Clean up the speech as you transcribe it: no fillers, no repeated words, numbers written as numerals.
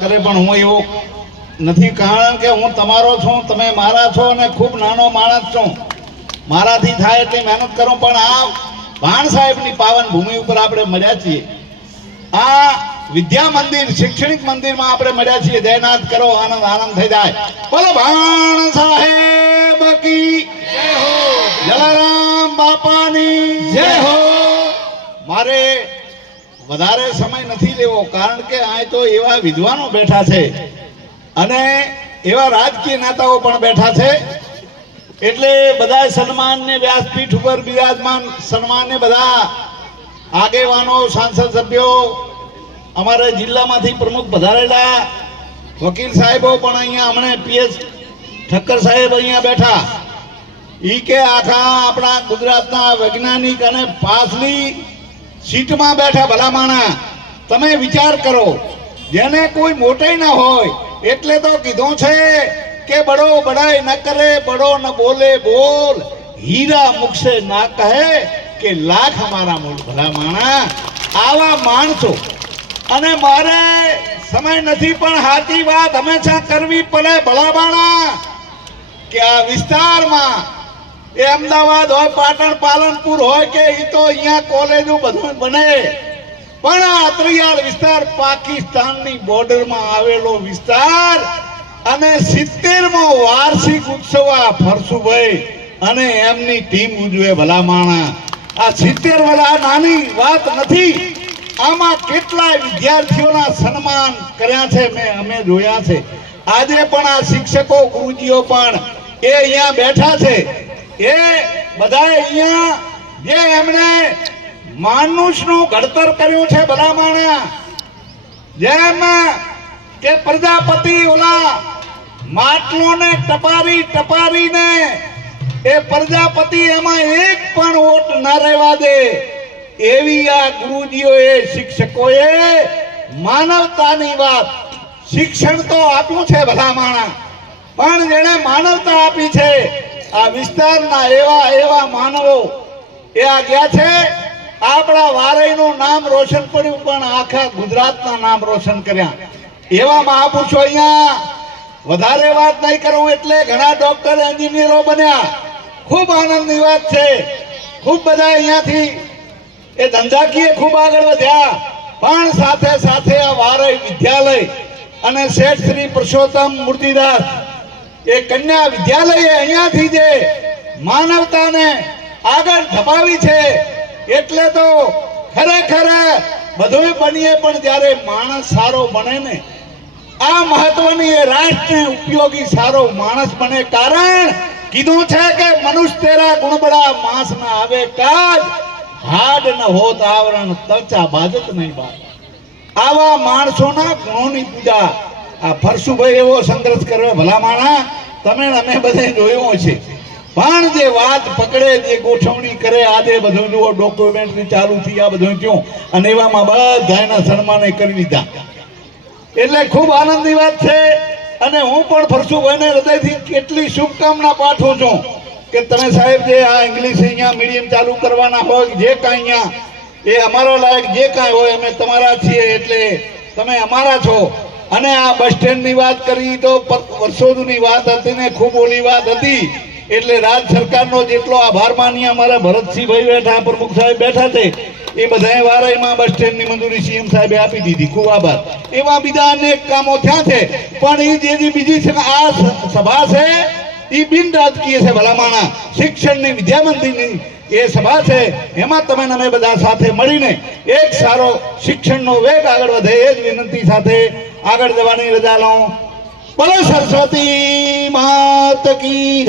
કરે પણ હું એવો નથી, કારણ કે હું તમારો છું, તમે મારા છો અને ખૂબ નાનો માણસ છું, મારાથી થાય એટલી મહેનત કરું, પણ આ ભાણ સાહેબની પાવન ભૂમિ ઉપર આપણે મળ્યા છીએ, આ વિદ્યા મંદિર શૈક્ષણિક મંદિરમાં આપણે મળ્યા છીએ. જયનાથ કરો, આનંદ આનંદ થઈ જાય. બોલો ભાણ સાહેબ કી જય હો, જલારામ બાપાની જય હો. મારે વધારે સમય નથી લેવો, કારણ કે આ તો એવા વિદ્વાનો બેઠા છે અને એવા રાજકીય નેતાઓ પણ બેઠા છે, એટલે બધા સન્માન ને વ્યાસપીઠ ઉપર બિરાજમાન સન્માન ને બધા આગેવાનો, સાંસદ સભ્યો, અમારા જિલ્લામાંથી પ્રમુખ પધારેલા વકીલ સાહેબો પણ અહીંયા હમણે પીએસ ઠક્કર સાહેબ અહીંયા બેઠા, ઈ કે આખા આપણા ગુજરાતના વૈજ્ઞાનિક અને પાછલી સીટમાં બેઠા ભલામાણા. તમે વિચાર કરો, જેને કોઈ મોટાઈ ના હોય એટલે તો કીધું છે કે બડો બડાઈ ન કરે, બડો ન બોલે બોલ, હીરા મુખ સે ના કહે કે લાખ હમારા મૂળ. ભલામાણા આવા માણસો, અને મારે સમય નથી પણ સાચી વાત હંમેશા કરવી પડે ભલામાણા, કે આ વિસ્તારમાં એ અમદાવાદ હોય, પાટણ, પાલનપુર હોય કે એ તો અહીંયા કોલેજો બધું બને, પણ આ અત્રિયાળ વિસ્તાર પાકિસ્તાનની બોર્ડરમાં આવેલો વિસ્તાર અને 70મો વાર્ષિક ઉત્સવ આ ફરસુભાઈ અને એમની ટીમ ઉજવે. ભલામાણા આ 70 વર્ષ નાની વાત નથી, આમાં કેટલાય વિદ્યાર્થીઓના સન્માન કર્યા છે, અમે જોયા છે. આજે પણ આ શિક્ષકો ગુરુજીઓ પણ એ અહીંયા બેઠા છે, એ બધા અહીંયા જે એમણે માનુષનું ઘડતર કર્યું છે ભલામાણા, જેમ કે પ્રજાપતિ ઓલા માટલોને ટપારી ટપારીને એ પ્રજાપતિ એમાં એક પણ ઓટ ના રહેવા દે, એવી આ ગુરુજીઓએ શિક્ષકોએ માનવતાની વાત, શિક્ષણ તો આપ્યું છે ભલામાણા, પણ જેણે માનવતા આપી છે આ વિસ્તારના એવા એવા માનવો એ આ ગયા છે. આપણા વારઈનું નામ રોશન કર્યું, પણ આખા ગુજરાતના નામ રોશન કર્યા. એવામાં આપું છું, અહીંયા વધારે વાત નહીં કરું, એટલે ઘણા ડોક્ટર એન્જિનિયરો બન્યા, ખૂબ આનંદની વાત છે. ખૂબ બધા અહીંયાથી એ ધંધાકીય ખૂબ આગળ વધ્યા, પણ સાથે સાથે આ વારઈ વિદ્યાલય અને શેઠ શ્રી પુરુષોત્તમ મૂર્તિદાસ એ કન્યા વિદ્યાલય અહીંયાથી જે માનવતાને આગળ ધપાવી છે, એટલે તો ખરેખર બધું બનીએ, પણ જ્યારે માણસ સારો બને ને, આ મહત્વની એ રાષ્ટ્રને ઉપયોગી સારો માણસ બને. કારણ કીધું છે કે મનુષ્ય તેરા ગુણ બડા, માંસ ના આવે કાજ, હાડ ન હોત આવરણ, તચા બાજત નહીં બાત. આવા માણસોના ગુણોની પૂજા આ ફરસુભાઈ એવો સંઘર્ષ કરે ભલામાણા, તમે અમે બધે જોયું છે. પણ જે વાત પકડે, જે ગોઠવણી કરે, આજે બધું જુઓ ડોક્યુમેન્ટરી ચાલુ થઈ, આ બધું થયું, અને એવામાં બધાના સન્માને કરી દીધા, એટલે ખૂબ આનંદની વાત છે. અને હું પણ ફરસુભાઈને હૃદયથી કેટલી શુભકામના પાઠવું છું કે તમે સાહેબ જે આ ઇંગ્લિશ અહીંયા મીડિયમ ચાલુ કરવાના હોય, જે કાંઈ અહીંયા એ અમારા લાયક જે કાંઈ હોય, અમે તમારા છીએ, એટલે તમે અમારા છો. અને આ બસ સ્ટેન્ડની વાત કરી તો વર્ષો જૂની વાત હતી ને ખૂબ ઓલી વાત હતી, એટલે રાજ સરકારનો જેટલો આભાર માનીએ, અમારા ભરતસિંહભાઈ બેઠા, પ્રમુખ સાહેબ બેઠા છે, એ બધાએ વારાઈમાં બસ સ્ટેન્ડની મંજૂરી સીએમ સાહેબે આપી દીધી, ખૂબ આભાર. એવા બીજા અનેક કામો થયા છે, પણ એ જે બીજી છે આ સભા છે એ બિન રાજકીય છે ભલામાણા, શિક્ષણની વિદ્યા મંદિરની એ સભા છે, એમાં તમે અમે બધા સાથે મળીને એક સારો શિક્ષણનો વેગ આગળ વધે એ જ વિનંતી સાથે આગળ જવાની રજા લઉં. બોલો સરસ્વતી માત કી જય.